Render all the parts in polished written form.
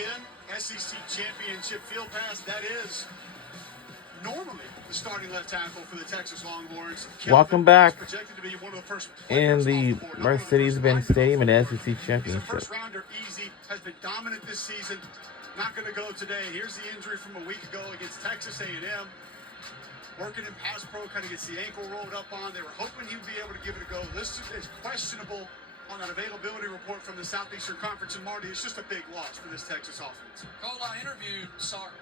weekend, SEC Championship Field Pass. That is normally the starting left tackle for the Texas Longhorns. Welcome back projected to be one of the first in the Mercedes-Benz Stadium and SEC Championship. First rounder, easy, has been dominant this season. Not going to go today. Here's the injury from a week ago against Texas A&M. Working in pass pro, kind of gets the ankle rolled up on. They were hoping he would be able to give it a go. This is questionable on that availability report from the Southeastern Conference. And Marty, it's just a big loss for this Texas offense. Cole, I interviewed Sark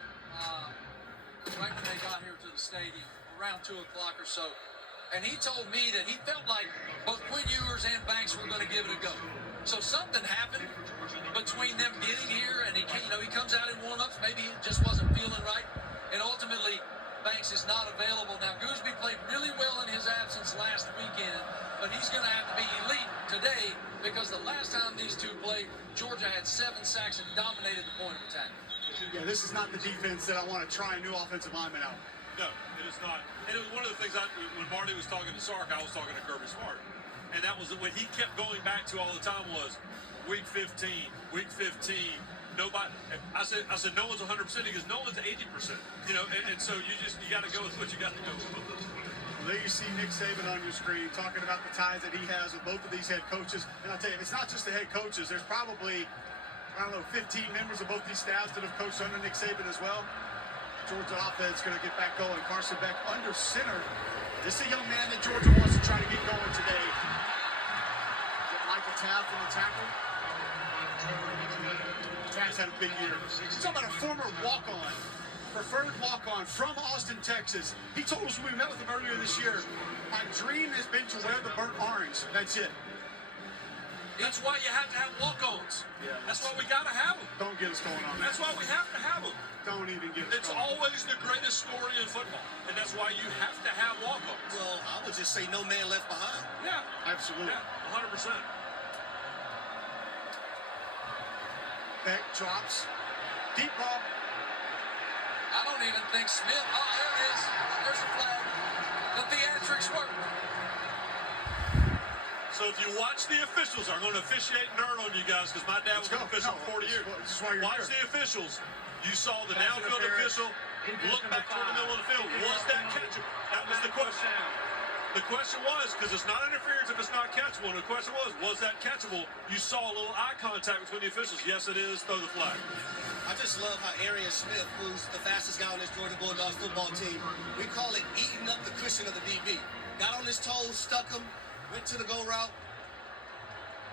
right when they got here to the stadium, around 2 o'clock or so. And he told me that he felt like both Quinn Ewers and Banks were going to give it a go. So something happened between them getting here, and he comes out in warm-ups. Maybe he just wasn't feeling right. And ultimately, Banks is not available. Now, Gooseby played really well in his absence last weekend, but he's going to have to be elite today because the last time these two played, Georgia had 7 sacks and dominated the point of attack. Yeah, this is not the defense that I want to try a new offensive lineman out. No, it is not. And it was one of the things when Marty was talking to Sark, I was talking to Kirby Smart. And that was what he kept going back to all the time was week 15, week 15. Nobody. I said no one's 100%. He goes, no one's 80%. And so you got to go with what you got to go with. Well, there you see Nick Saban on your screen talking about the ties that he has with both of these head coaches. And I'll tell you, it's not just the head coaches. There's probably, 15 members of both these staffs that have coached under Nick Saban as well. Georgia offense going to get back going. Carson Beck under center. This is a young man that Georgia wants to try to get going today. Get Michael Taft from the tackle. Taft's had a big year. He's talking about a former walk-on, preferred walk-on from Austin, Texas. He told us when we met with him earlier this year, my dream has been to wear the burnt orange. That's it. That's why you have to have walk-ons. Yeah. That's why we got to have them. Don't get us going on that. That's why we have to have them. Don't even get us It's going. always the greatest story in football, and that's why you have to have walk-ons. Well, I would just say no man left behind. Yeah. Absolutely. Yeah, 100%. Beck drops. Deep ball. I don't even think Smith. Oh, there it is. There's the flag. The theatrics work. So if you watch the officials, I'm going to officiate nerd on you guys because my dad was an official for 40 years. Watch the officials. You saw the downfield official look back toward the middle of the field. Was that catchable? That was the question. The question was, because it's not interference if it's not catchable, and the question was that catchable? You saw a little eye contact between the officials. Yes, it is. Throw the flag. I just love how Arian Smith, who's the fastest guy on this Georgia Bulldogs football team, we call it eating up the cushion of the DB. Got on his toes, stuck him, went to the go route.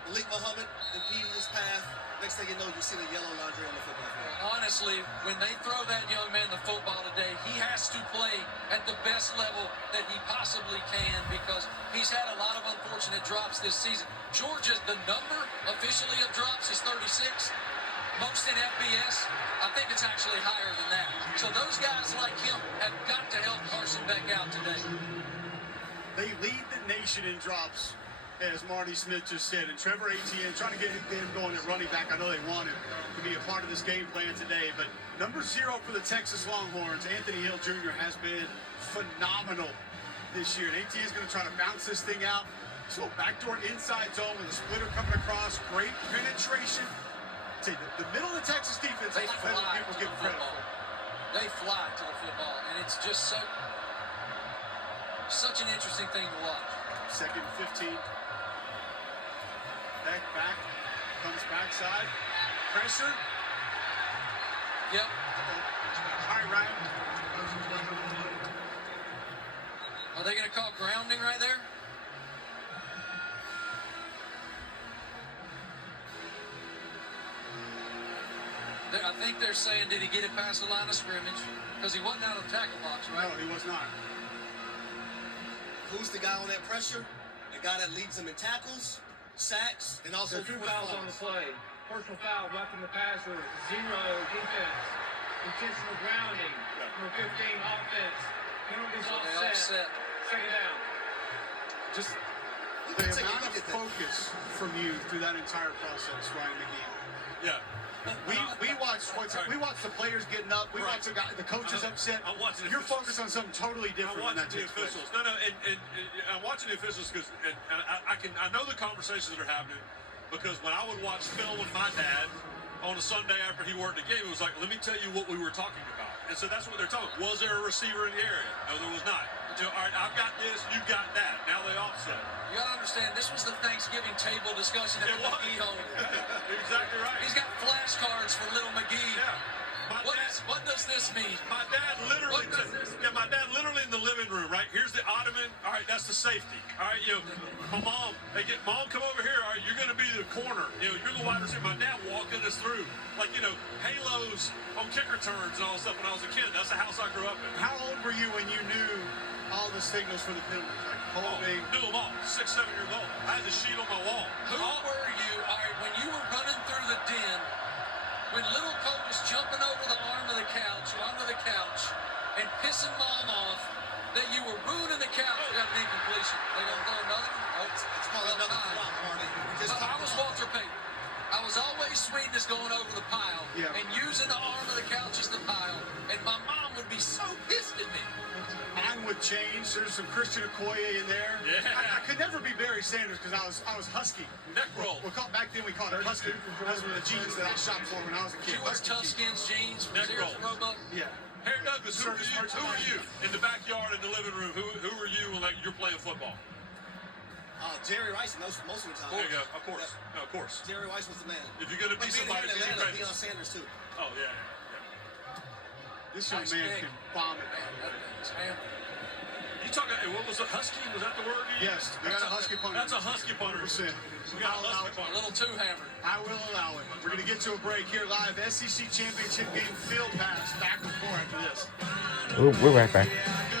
Malik Muhammad impeded his path. Next thing you know, you see the yellow laundry on the football field. Honestly, when they throw that young man the football today, he has to play at the best level that he possibly can because he's had a lot of unfortunate drops this season. Georgia, the number officially of drops is 36. Most in FBS, I think it's actually higher than that. So those guys like him have got to help Carson Beck out today. They lead the nation in drops, as Marty Smith just said. And Trevor Etienne trying to get him going at running back. I know they want him to be a part of this game plan today. But number 0 for the Texas Longhorns, Anthony Hill Jr. has been phenomenal this year. And Etienne's going to try to bounce this thing out. So backdoor inside zone with a splitter coming across. Great penetration. The middle of the Texas defense is better than people give credit for. They fly to the football, and it's just such an interesting thing to watch. Second 15. Back, comes backside. Pressure. Yep. All right, Ryan. Are they going to call grounding right there? I think they're saying, did he get it past the line of scrimmage? Because he wasn't out of the tackle box, right? No, he was not. Who's the guy on that pressure? The guy that leads them in tackles, sacks, and also There are 2 fouls on the play. Personal foul, roughing the passer, 0 defense. Intentional grounding, number 15 offense. Penalties offset. Second down. Just the amount of focus from you through that entire process, Ryan McGee. Yeah. We watch the players getting up. We watch the coaches upset. I'm watching. You're focused on something totally different. I'm watching the officials. No, and I'm watching the officials because I know the conversations that are happening because when I would watch film with my dad, on a Sunday after he worked the game. It was like, let me tell you what we were talking about. And so that's what they're talking. Was there a receiver in the area? No, there was not. All right, I've got this, you've got that. Now they offset. You gotta understand, this was the Thanksgiving table discussion at the McGee home. Exactly right. He's got flashcards for little McGee. Yeah. What does this mean? My dad literally in the living room, right? Here's the ottoman. All right, that's the safety. All right, my mom, mom, come over here. All right, you're going to be the corner. You're the wide receiver. My dad walking us through, like, halos on kicker turns and all that stuff when I was a kid. That's the house I grew up in. How old were you when you knew all the signals for the penalties? Like holding? Knew them all. 6, 7 years old. I had the sheet on my wall. Who were you, all right, when you were running through the den, when little Cole was jumping over the arm of the couch, or onto the couch, and pissing mom off, that you were ruining the couch? We got an incompletion. They gonna throw another one? It's called another flop, Marty. I was Walter Payton. I was always sweetness going over the pile and using the arm of the couch as the pile, and my mom would be so pissed at me. Mine would change. There's some Christian Okoye in there. Yeah. I could never be Barry Sanders because I was husky. Neck roll. Back then we called it husky. Those were the jeans that I shot for when I was a kid. She was Tough Skins jeans from Neck Sears roll. Roebuck. Yeah. Harry Douglas, who are you in the backyard, in the living room? Who are you when you're playing football? Jerry Rice most of the time. There you go. Of course. No, of course. Jerry Rice was the man. If you're going to be somebody, in Atlanta, Deion Sanders too. Oh, yeah. This young man can bomb it. You talking? What was the husky? Was that the word? Yes, we got a husky punter. That's a husky punter. 100%. We got a husky A punter. little too hammered. I will allow it. We're going to get to a break here live. SEC Championship game field pass. Back with more after this. We're right back. Yeah,